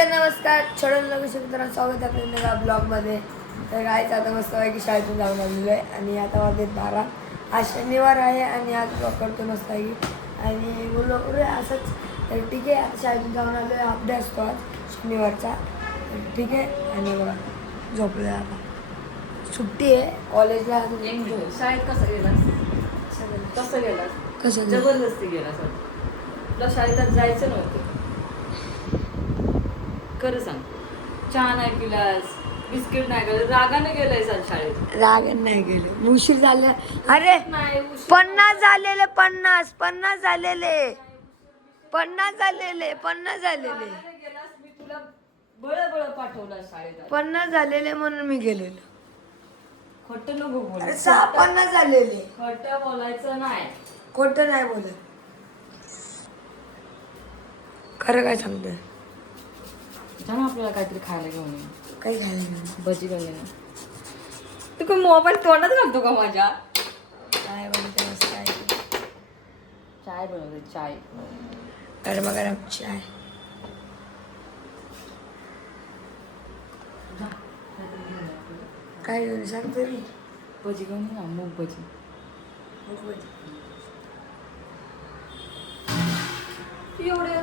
Okay नमस्कार छोडून मित्रांनो स्वागत आहे आपल्या नव्या ब्लॉगमध्ये. तर गायचं आता मस्त आहे की शाळेतून जाऊन आलेलो आहे आणि आता वाजले 12. आज शनिवार आहे आणि आज ब्लॉग करतो मस्त आहे आणि बोललो अरे असंच. तर ठीक आहे आता शाळेतून जाऊन आलो आहे. हाफ डे असतो आज शनिवारचा. ठीक आहे आणि बघा झोपलो आहे आता. सुट्टी आहे कॉलेजला. शाळेत कसं गेलास जबरदस्ती गेला सर तुला शाळेत जायचं नव्हतं. खरं सांग, चहा नाही पिलास, बिस्किट नाही गेलं, रागाने गेलाय सर शाळेत? राग नाही गेले, उशीर झाला. अरे 50 झालेले, 50 झालेले. गेलास, मी तुला बळ पाठवला शाळेत. 50 झालेले म्हणून मी गेलेलो. खोटं नको बोल. 50 झालेले. खोटं बोलायचं नाही. खोटं नाही बोलत, खरं काय सांगतोय. जाणं आपल्याला काहीतरी खायला घेऊन ये. काही खायला नाही. भजी घेऊन ये. तू काय मोबाईल तोंडात घालतो का माझ्या? काय बनवते मस्त काय चाय बनवते, चाय. गरम चाय. काय घेऊन सांग तरी. भजी घेऊन ये ना, मूग भजी. एवढे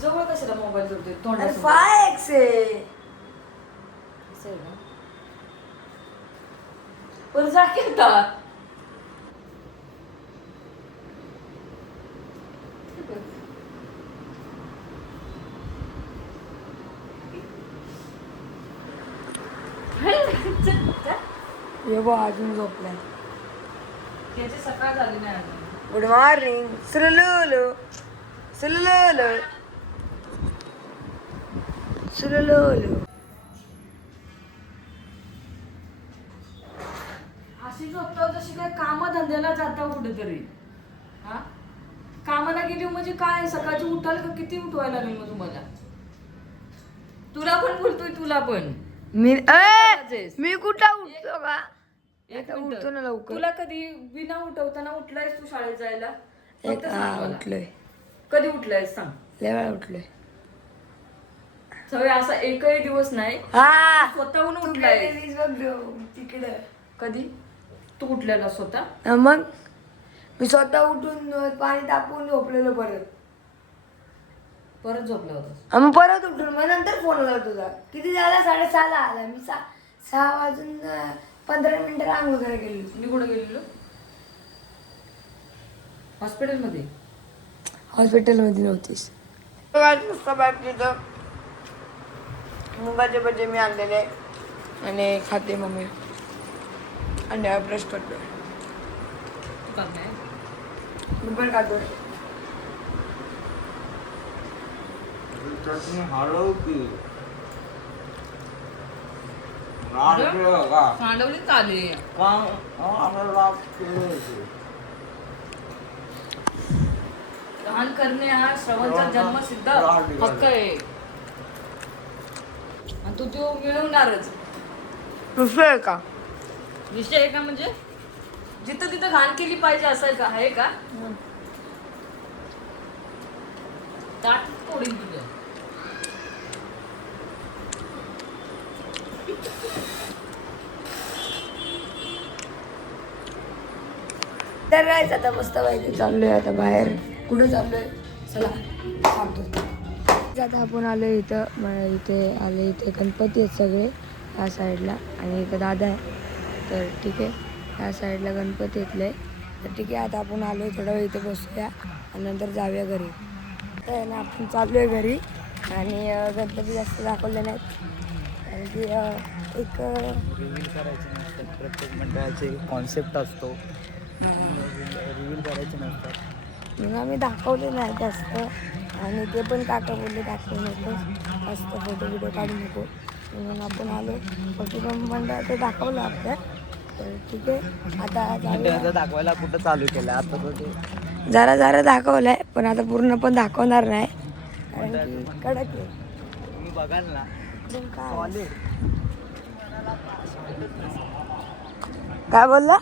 जवळ कशाला मोबाईल जोडतोय तोंडात? 5x आहे. पण जा की आता. ये बो अजून झोपलाय. त्याची सकाळ झाली नाही अजून. Good morning. सुलुलु अशी झोपतो जशी काय कामधंद्याला जाता कुठेतरी. हा, कामाला गेली म्हणजे काय सकाळची उठाल का? किती उठवायला लागेल मग तुम्हाला? तुला पण बोलतोय, तुला पण. मी कुठं उठतो का? एक उठतो ना लवकर. तुला कधी बिना उठवताना उठलायस तू शाळेत जायला? फक्त सांग मला. उठलोय. कधी उठलायस सांग. लय वेळा उठलोय. सगळे असा एकही दिवस नाही स्वतःहून उठलाय. तिकडे कधी तू उठलेला स्वतः? मग मी स्वतः उठून पाणी तापवून झोपलेलो. परत झोपला होतास? मग परत उठून मग नंतर फोन आला तुझा. किती झाला? 6:30 आला. मी 6 वाजून 15 मिनिटं आंघोळ करायला गेलो. मी कुठं गेलेलो? हॉस्पिटलमध्ये नव्हतीस? तिथं मुगाचे भजे मी आणलेले आणि खाते मम्मी आणि ब्रश करतोय. तू का नाही? मी पण खातोय. सांडवली चालली. लहान करणे हा श्रवणचा जन्मसिद्ध हक्क आहे आणि तू तो मिळवणारच. विषय आहे का? विषय आहे का म्हणजे जिथं तिथं घाण केली पाहिजे असं आहे का? ताट तोडीन तुझं. तर राहायचं आता मस्त पाहिजे. चाललोय आता बाहेर. कुठं चाललोय चला सांगतो. आता आपण आलो इथे आले. इथे गणपती आहेत सगळे या साईडला आणि इथं दादा आहे. तर ठीक आहे, या साईडला गणपती येतले. तर ठीक आहे आता आपण आलो थोडा वेळ इथे बसूया आणि नंतर जाऊया घरी. तर ना आपण चाललो आहे घरी आणि गणपती जास्त दाखवले नाहीत कारण की एक रिव्हील करायचे नसतात. प्रत्येक मंडळाचे कॉन्सेप्ट असतो, रिव्हील करायचे नसतात म्हणून आम्ही दाखवले नाही जास्त. आणि ते पण काका बोलले दाखवू नको जास्त, फोटो बिटो काढू नको म्हणून आपण आलो. फक्त मंडळ ते दाखवलं आपल्या. तर ठीक आहे आता दाखवायला कुठं चालू केलं आता ते जरा दाखवलंय पण आता पूर्ण पण दाखवणार नाही कारण की कडक आहे. तुम्ही बघाल ना काय बोलला?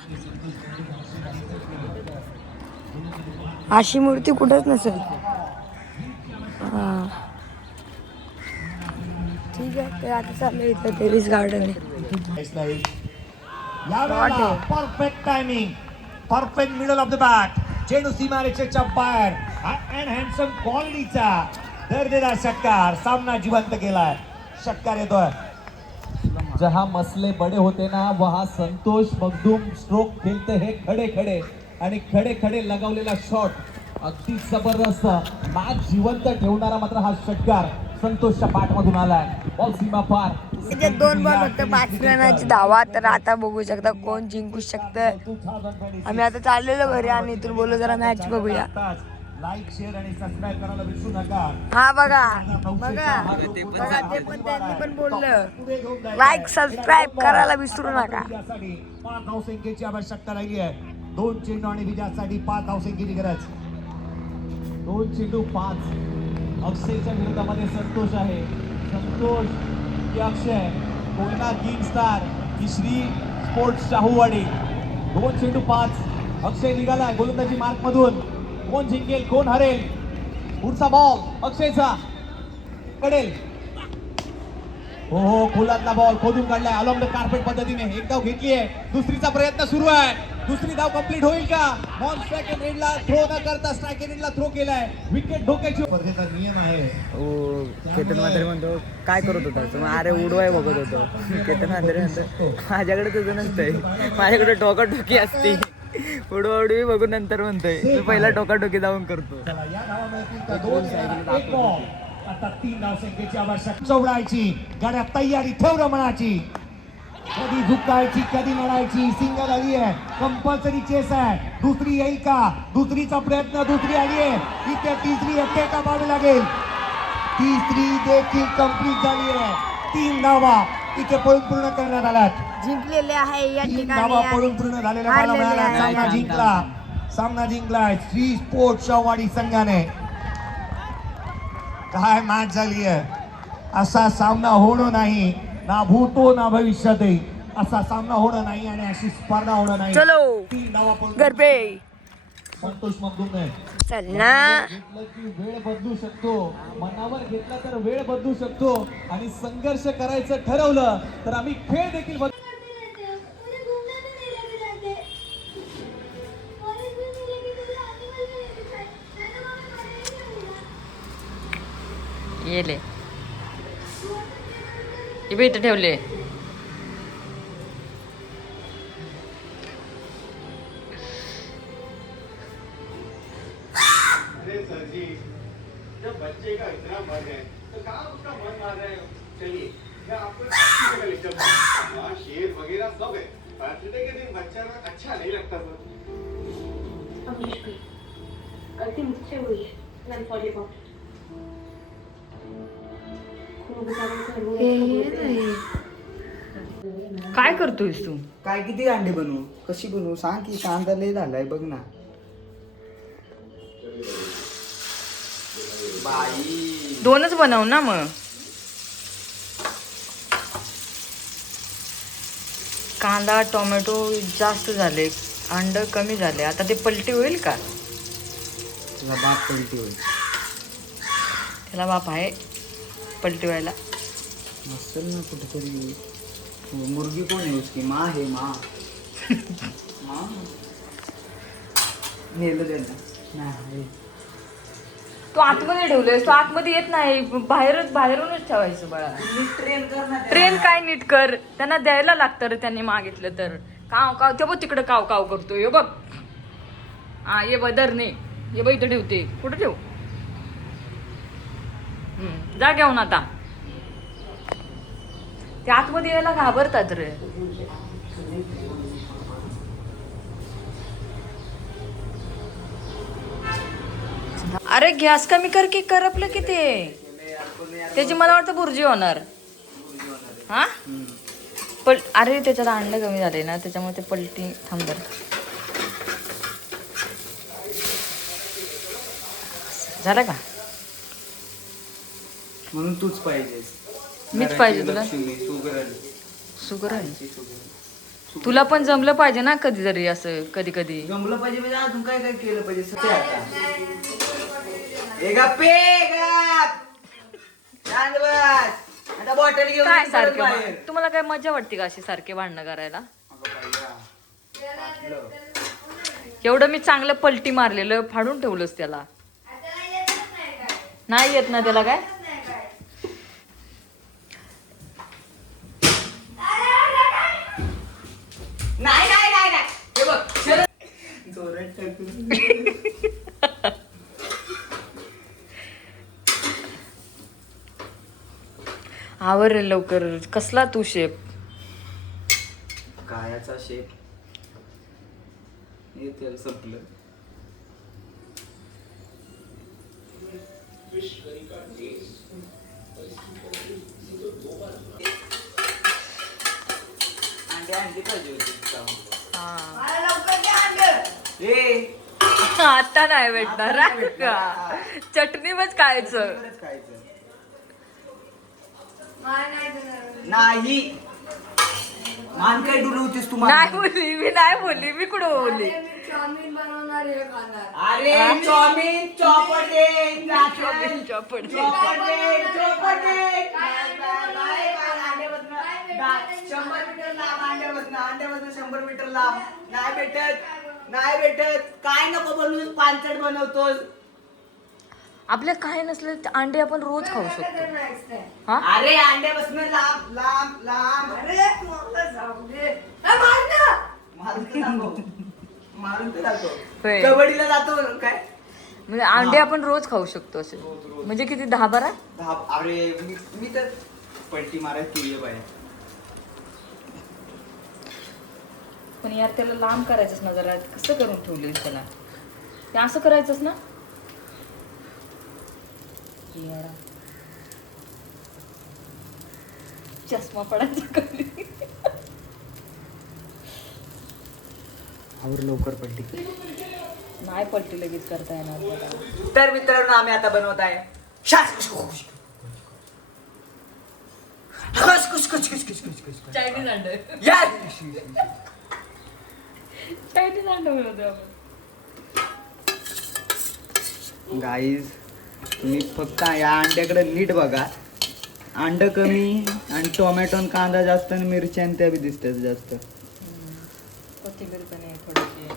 अशी मूर्ती कुठंच नसेल. हां ठीक आहे तर आता चाललं इथं टेरिस गार्डन यावेळेला perfect timing, perfect middle of the bat, चेंडू सीमारेषेच्या बाहेर अँड हँडसम क्वालिटीचा दर्जेदार षटकार, सामना जिवंत केलाय. षटकार येतोय. जहां मसले बड़े होते ना वहां संतोष मखदूम स्ट्रोक खेळते हे खडे खडे आणि खडे खडे लगावलेला शॉट अगदी जबरदस्त मॅच जिवंत ठेवणारा मात्र हा षटकार संतोषच्या पाठमधून आलाय. बॉल सीमा पार. त्याच्यात 2 बॉल फक्त 5 रनाची धावा. तर आता बघू शकता कोण जिंकू शकतं. आम्ही आता चाललेलो घरी आणि इथून बोलू जरा मॅच बघूया. लाईक शेअर आणि सबस्क्राईब करायला विसरू नका. हा बघा बघा बघा ते पण त्यांनी पण बोललं लाईक सबस्क्राईब करायला विसरू नका. 5 धावसंख्येची आवश्यकता राहिली आहे. 2 चेंडू आणि विजयासाठी 5 धावसंख्येची गरज. 2 चेंडू 5. अक्षयच्या विरोधामध्ये संतोष आहे. संतोष की अक्षय, कोयना किंग स्टार की श्री स्पोर्ट्स शाहूवाडी. 2 चेंडू 5. अक्षय निघालाय गोलंदाजी मार्क मधून. कोण जिंकेल कोण हरेल. पुढचा बॉल अक्षयचा कडेल. हो खोलातला बॉल खोदून काढलाय अलॉंग द कार्पेट पद्धतीने. एक धाव घेतली आहे. दुसरीचा प्रयत्न सुरू आहे. दुसरी धाव कंप्लीट होईल का. बॉल स्ट्राइक एंडला थ्रो न करता स्ट्राइक एंडला थ्रो केलाय. विकेट धोक्याची. स्पर्धेचा नियम आहे. केतन म्हात्रे म्हणतो काय करत होता मग. अरे उडवाय बघत होतो. केतन म्हात्रे म्हणतो माझ्याकडे तुझं नसतंय, माझ्याकडे टोकाटोकी असते. उडवाउडवी बघून नंतर म्हणतोय मी पहिला टोकाटोकी जाऊन करतो. चला या धावा मिळतील का. 2 एक बॉल. आता 3 धावसंख्येची आवश्यकता. चौडायची गाड्या तयारी ठेव रमणाची. कधी झुकायची कधी लढायची. सिंगल आली आहे. कंपल्सरी चेस आहे. दुसरी येईल का. दुसरीचा प्रयत्न. दुसरी आली आहे. इथे तिसरी एकटे कामावी लागेल. तिसरी देखील कंप्लीट झाली आहे. 3 धावा इथे पळून पूर्ण करण्यात आल्यात. जिंकलेले आहे या 3 धावा पळून ठिकाणी. पूर्ण झालेल्या पाहायला मिळाल्या. सामना जिंकला. सामना जिंकलाय श्री स्पोर्ट्स शाहूवाडी संघाने. काय मॅच झाली आहे. असा सामना होणं नाही ना भूतो ना भविष्यातही. असा सामना होणं नाही आणि अशी स्पर्धा होणं नाही. चलो 3 धावा पळून घर पे संतोष मखदूमने चल ना. घेतलं की वेळ बदलू शकतो. मनावर घेतला तर वेळ बदलू शकतो आणि संघर्ष करायचं ठरवलं तर आम्ही खेळ देखील येले इथं ठेवले. अरे सर जी, जब बच्चे का इतना मन है तो कहाँ उसका मन मार रहे हो. चलिए मैं आपको एक का लेक्चर दूंगा. वहाँ शेर वगैरह सब है. बर्थडे के दिन बच्चा ना अच्छा नहीं लगता सर. गलती मुझसे हुई है. मैं सॉरी अबाउट इट. काय करतोयस तू. काय किती अंडे बनवू कशी बनवू सांग की. कांदा लय झालाय बघ ना. बाई 2च बनव ना मग. कांदा टोमॅटो जास्त झाले. अंड कमी झाले. आता ते पलटी होईल का. तुझा बाप पलटी होईल. त्याला बाप आहे पलटी व्हायला. असेल ना कुठेतरी. मुर्गी कोण आहे उसकी माँ है माँ. माँ नेलं त्यांना नाही. तू आतमध्ये ठेवलंयस. तू आतमध्ये येत नाही. बाहेरूनच ठेवायचं बाळा. ट्रेन कर ना. ट्रेन काय नीट कर. त्यांना द्यायला लागतं रे. त्यांनी मागितलं तर. काव काव ते बघ तिकडे काव काव करतो. ये बघ. हा ये बदर नाही. ये बघ इथं ठेवते. कुठं ठेव. जा घेऊन आता. ते आतमध्ये यायला घाबरतात रे. अरे गॅस कमी कर की. करपलं की ते. त्याची मला वाटतं भुर्जी होणार. हा अरे त्याच्यात अंड कमी झाले ना त्याच्यामुळे ते पलटी. थांब जरा. झालं का. म्हणून तूच पाहिजेस. मीच पाहिजे तुला. सुगरण तुला पण जमलं पाहिजे ना कधीतरी. असं कधी कधी जमलं पाहिजे म्हणजे अजून काय काय केलं पाहिजे. सत्य आता ए गप्पे गप. शांत बस. आता बॉटल घेऊन काय परत सारखे बाहेर. तुम्हाला काय मजा वाटते का अशी सारखे भांडणं करायला? एवढं मी चांगलं पलटी मारलेलं फाडून ठेवलंच त्याला. नाही येत ना त्याला काय? नाही नाही नाही नाही हे बघ शरद जोरात टाकून. आवर रे लवकर. कसला तू शेप? कायाचा शेप हे तेल संपलं. अंडे अंडी पाहिजे होती. ए आता नाही भेटणार हा. चटणी बस खायचं. खरंच खायचं नाही. मान काय डुलवतेस तू नाही बोलली मी, नाही बोलली मी, कुठं बोलली? चाऊमिन बनवणार हे खाणार. अरे चाऊमिन चॉपटे चॉपट चॉपट. अंड्यापासून 100 मीटर लांब. नाही भेटत काय नको बनवूस पानचट बनवतोस. आपल्या काय नसलं तर अंडे आपण रोज खाऊ शकतो. हा अरे अंड्यापासून लांब लांब लांब. मारून तर जातो होय. कबड्डीला जातो काय. म्हणजे अंडे आपण रोज खाऊ शकतो असे. म्हणजे किती 10-12? अरे मी तर पलटी मारायला तुझे बाय. पण यार त्याला लांब करायचंच ना जरा. कसं करून ठेवले त्याला? ते असं करायचंच ना. येडा. चष्मा पडायचा कधी. आवर लवकर पलटी. नाही पलटी लगेच करता येणार मला. तर मित्रांनो आम्ही आता बनवत आहे चायनीज अंड. चायनीज अंड बनवतो आपण. गाईज तुम्ही फक्त या अंड्याकडे नीट बघा. अंड कमी आणि टोमॅटो आणि कांदा जास्त आणि मिरच्या आणि त्या बी दिसतात जास्त. कोथिंबीर पण आहे थोडीशी.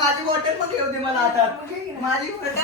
माझी बॉटल पण घेऊ दे मला आता. माझी बॉटल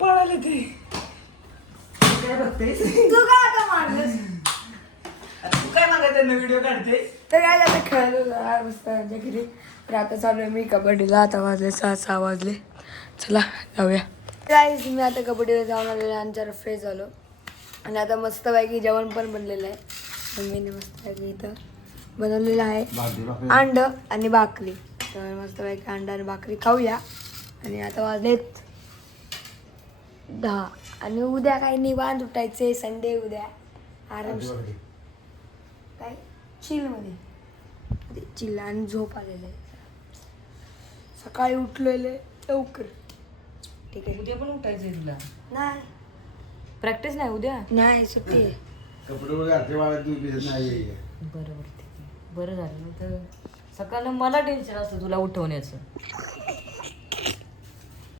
पळाले ते. काय बघतेस तू का आता मारलंस? तू काय मागायचं व्हिडिओ काढतेस. तर काय आता खेळलो जरा मस्त आमच्या घरी. तर आता चालू आहे मी कबड्डीला. आता वाजले 6 वाजले. चला जाऊया. गाईज मी आता कबड्डीला जाऊन आलेलो आणि जरा फ्रेश झालो. आणि आता मस्तपैकी जेवण पण बनलेलं आहे. मम्मीने मस्तपैकी इथं बनवलेलं आहे अंड आणि भाकरी. तर मस्तपैकी अंड आणि भाकरी खाऊया. आणि आता वाजलेत 10. आणि उद्या काही निवांत उठायचे. संडे उद्या आराम काय चिलमध्ये चिल आणि झोप आलेलं आहे. सकाळी उठलेले लवकर. ठीक आहे. उद्या पण उठायचंय तुला? नाही प्रॅक्टिस नाही उद्या? नाही सुट्टी आहे. कपडे वगैरे वाळत नाही. बरोबर ठीक आहे. बरं झालं. तर सकाळनं मला टेन्शन असतं तुला उठवण्याचं.